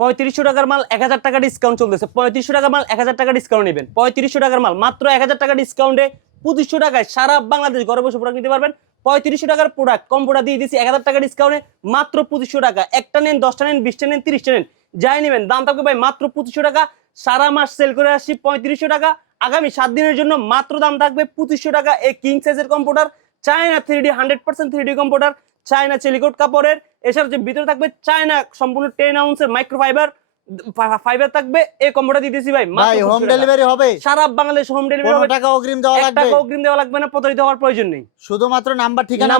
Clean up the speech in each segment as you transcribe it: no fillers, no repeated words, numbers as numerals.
3500 টাকার মাল 1000 টাকা ডিসকাউন্ট চলতেছে। 3500 টাকার মাল 1000 টাকা ডিসকাউন্ট নেবেন। 3500 টাকার মাল মাত্র 1000 টাকা ডিসকাউন্টে 2500 টাকায় সারা বাংলাদেশ ঘরে বসে প্রোডাক্ট নিতে পারবেন। 3500 টাকার প্রোডাক্ট কম প্রোডাক্ট দিয়ে দিচ্ছি 1000 টাকা ডিসকাউন্টে মাত্র 2500 টাকা। একটা নেন, 10টা নেন, 20টা নেন, 30টা নেন, যাই নেবেন দাম থাকবে ভাই মাত্র 2500 টাকা। সারা মাস সেল করে আসছি 3500 টাকা, আগামী 7 দিনের জন্য মাত্র দাম থাকবে 2500 টাকা। এই কিং সাইজের computer, China 3D 100% 3D computer, China চেলিকোট কাপড়ের। এছাড়া যে ভিতরে থাকবে চায়না সম্পূর্ণ 10 আউন্সের মাইক্রোফাইবার ফাইবার থাকবে। এই কম্পিউটার দিতেছি ভাই ভাই হোম ডেলিভারি হবে সারা বাংলাদেশ, হোম ডেলিভারি হবে। টাকা অগ্রিম দেওয়া লাগবে? টাকা অগ্রিম দেওয়া লাগবে না, প্রতারিত হওয়ার প্রয়োজন নেই। শুধুমাত্র নাম্বার ঠিকানা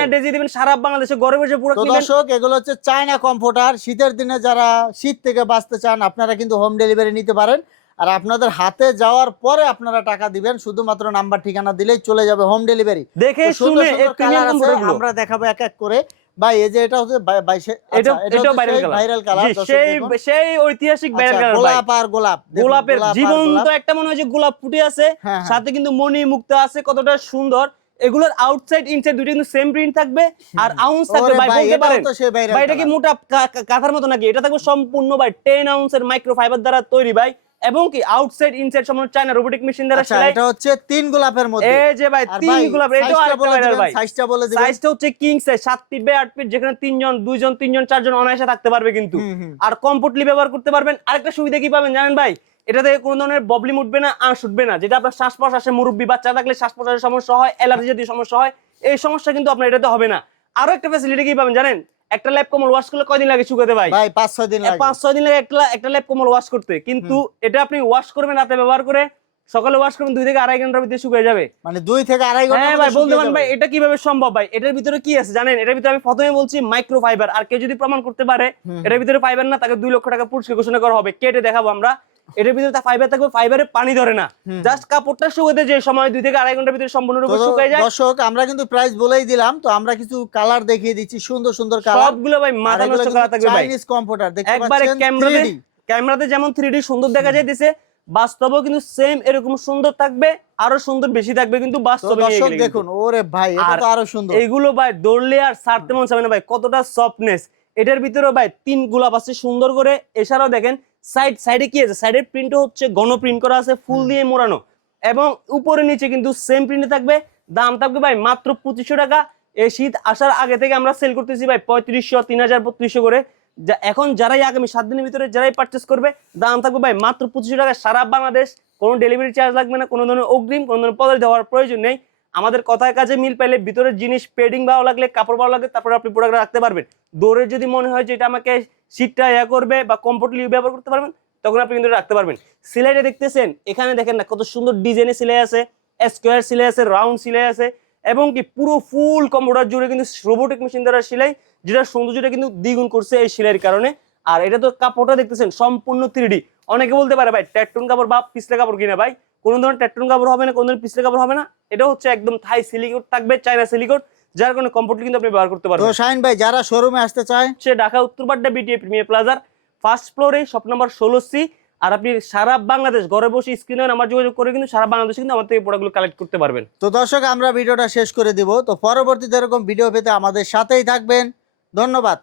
অ্যাড্রেস দিবেন, সারা বাংলাদেশে ঘরে বসে পুরো নিবেন। দর্শক এগুলো হচ্ছে চায়না কম্পিউটার। শীতের দিনে যারা শীত থেকে বাঁচতে চান আপনারা কিন্তু হোম ডেলিভারি নিতে পারেন। আর আপনাদের হাতে যাওয়ার পরে আপনারা টাকা দিবেন, শুধুমাত্র নাম্বার ঠিকানা দিলেই চলে যাবে হোম ডেলিভারি। দেখে শুনে আমরা দেখাবো এক এক করে। ভাই এই যে এটা হচ্ছে এটা ভাইরাল কালার, সেই ঐতিহাসিক ভাইরাল কালার, গোলাপ আর গোলাপ, গোলাপের জীবন্ত একটা মনে হয় যে গোলাপ ফুটে আছে, সাথে কিন্তু মণি মুক্তা আছে, কতটা সুন্দর। এগুলোর আউটসাইড ইনসাইড দুটো কিন্তু সেম প্রিন্ট থাকবে আর আউন্স থাকবে। ভাই বলতে পারেন ভাই এটা কি মোটা কাঁথার মতো নাকি? এটা থাকবে সম্পূর্ণ ভাই 10 আউন্সের মাইক্রোফাইবার দ্বারা তৈরি ভাই, এবং কি আউটসাইড ইনসাইড সম্পূর্ণ চায়না রোবোটিক মেশিন দ্বারা সেলাই। এটা হচ্ছে 3 গোলাপের মধ্যে। এই যে ভাই 3 গোলাপ, এটাও আরেকটা ভাইরাল ভাই। সাইজটা বলে দিবেন। সাইজটা হচ্ছে king size 7 feet by 8 feet, যেখানে 3 জন 2 জন 3 জন 4 জন অনায়াসে থাকতে পারবে কিন্তু। আর কমফোর্টলি ব্যবহার করতে পারবেন। আরেকটা সুবিধা কি পাবেন জানেন ভাই? এটাতে কোনো ধরনের ববলিং উঠবে না, আঁশ উঠবে না। যেটা আপনার শ্বাস প্রশ্বাসে, মুরব্বি বাচ্চা থাকলে শ্বাস প্রশ্বাসের সমস্যা হয়, অ্যালার্জি জাতীয় সমস্যা হয়, এই সমস্যা কিন্তু আপনার এটাতে হবে না। আরো একটা ফ্যাসিলিটি কি পাবেন জানেন? একটা ল্যাপ কম্বল ওয়াশ করলে কয়দিন লাগে শুকাতে ভাই? ভাই 5-6 দিন লাগে। 5-6 দিন লাগে একটা ল্যাপ কম্বল ওয়াশ করতে। কিন্তু এটা আপনি ওয়াশ করবেন রাতে ব্যবহার করে, সকালে ওয়াশ করবেন 2 থেকে 2.5 ঘন্টার ভিতরে শুকিয়ে যাবে। মানে 2 থেকে 2.5 ঘন্টা? হ্যাঁ ভাই বলতে পারেন ভাই এটা কিভাবে সম্ভব ভাই? এটার ভিতরে কি আছে জানেন? এটার ভিতরে আমি প্রথমে বলছি মাইক্রোফাইবার। আর কেউ যদি প্রমাণ করতে পারে এটার ভিতরে ফাইবার না, তাকে 2 লক্ষ টাকা পুরস্কার ঘোষণা করা হবে। কেটে দেখাবো আমরা। এটার ভিতরে তা ফাইবার থাকবে, ফাইবারে পানি ধরে না, জাস্ট কাপড়টা শুকাতে যে সময় 2 থেকে 2.5 ঘন্টার ভিতরে সম্পূর্ণরূপে শুকিয়ে যায়। দর্শক আমরা কিন্তু প্রাইস বলেই দিলাম, তো আমরা কিছু কালার দেখিয়ে দিচ্ছি, সুন্দর সুন্দর কালার। সবগুলো ভাই মাথা নষ্ট কালার থাকবে ভাই। চাইনিজ কম্পিউটার দেখতে পাচ্ছেন, একবারে ক্যামেরাতে যেমন 3D সুন্দর দেখা যায় দিছে, বাস্তবেও কিন্তু সেম এরকম সুন্দর থাকবে, আরো সুন্দর বেশি থাকবে কিন্তু বাস্তবে। দর্শক দেখুন, ওরে ভাই এটা তো আরো সুন্দর। এগুলো ভাই দৌড়লে আর ছাড়তে মন চাবে না ভাই, কতটা সফটনেস। এটার ভিতরে ভাই 3 গোলাপ আছে সুন্দর করে। এছাড়াও দেখেন সাইডে কি আছে, সাইডের প্রিন্ট হচ্ছে ঘন প্রিন্ট করা আছে, ফুল দিয়ে মোড়ানো, এবং উপরে নিচে কিন্তু সেম প্রিন্টে থাকবে। দাম থাকবে ভাই মাত্র 2500 টাকা। এই শীত আসার আগে থেকে আমরা সেল করতেছি ভাই 3500, 3000, 3200 করে। এখন যারাই আগামী 7 দিনের ভিতরে যারাই পারচেস করবে দাম থাকবে ভাই মাত্র 2500 টাকা। সারা বাংলাদেশ, কোনো ডেলিভারি চার্জ লাগবে না, কোনো ধরনের অগ্রিম, কোনো ধরনের পদে দেওয়ার প্রয়োজন নেই। আমাদের কথায় কাজে মিল পাইলে ভিতরের জিনিস পেডিং ভালো লাগলে, কাপড় ভালো লাগলে, তারপরে আপনি প্রোডাক্ট রাখতে পারবেন। দৌড়ে যদি মনে হয় যে এটা আমাকে শীতটা করবে বা কমফোর্টলি ব্যবহার করতে পারবেন, তখন আপনি কিন্তু রাখতে পারবেন। সিলাইটা দেখতেছেন, এখানে দেখেন না কত সুন্দর ডিজাইনে সিলাই আছে, স্কোয়ার সিলাই আছে, রাউন্ড সিলাই আছে, এবং কি পুরো ফুল কম্পিউটার জুড়ে কিন্তু রোবোটিক মেশিন দ্বারা সেলাই, যেটা সৌন্দর্যটা কিন্তু দ্বিগুণ করছে এই সেলাইয়ের কারণে। আর এটা তো কাপড়টা দেখতেছেন সম্পূর্ণ 3D। অনেকে বলতে পারে ভাই ট্যাটুন কাপড় বা পিছলে কাপড় কিনা, ভাই কোনো ধরনের ট্যাটুন কাপড় হবে না, কোনো ধরনের পিছলে কাপড় হবে না। এটা হচ্ছে একদম থাই সিলিকোড থাকবে, চায়না সিলিকোড, যার কারণে কমফোর্টলি কিন্তু আপনি ব্যবহার করতে পারবেন। তো শাহিন ভাই যারা শোরুমে আসতে চায়, সে ঢাকা উত্তরপাড্ডা বিটিএ প্রিমিয়ার প্লাজার ফার্স্ট ফ্লোরে শপ নাম্বার 16C। আর আপনি সারা বাংলাদেশ ঘরে বসে স্ক্রিনে নাম্বার যোগাযোগ করে কিন্তু সারা বাংলাদেশ কিন্তু আমার থেকে প্রোডাক্টগুলো কালেক্ট করতে পারবেন। তো দর্শক আমরা ভিডিওটা শেষ করে দিব। তো পরবর্তীতে এরকম ভিডিও পেতে আমাদের সাথেই থাকবেন। ধন্যবাদ।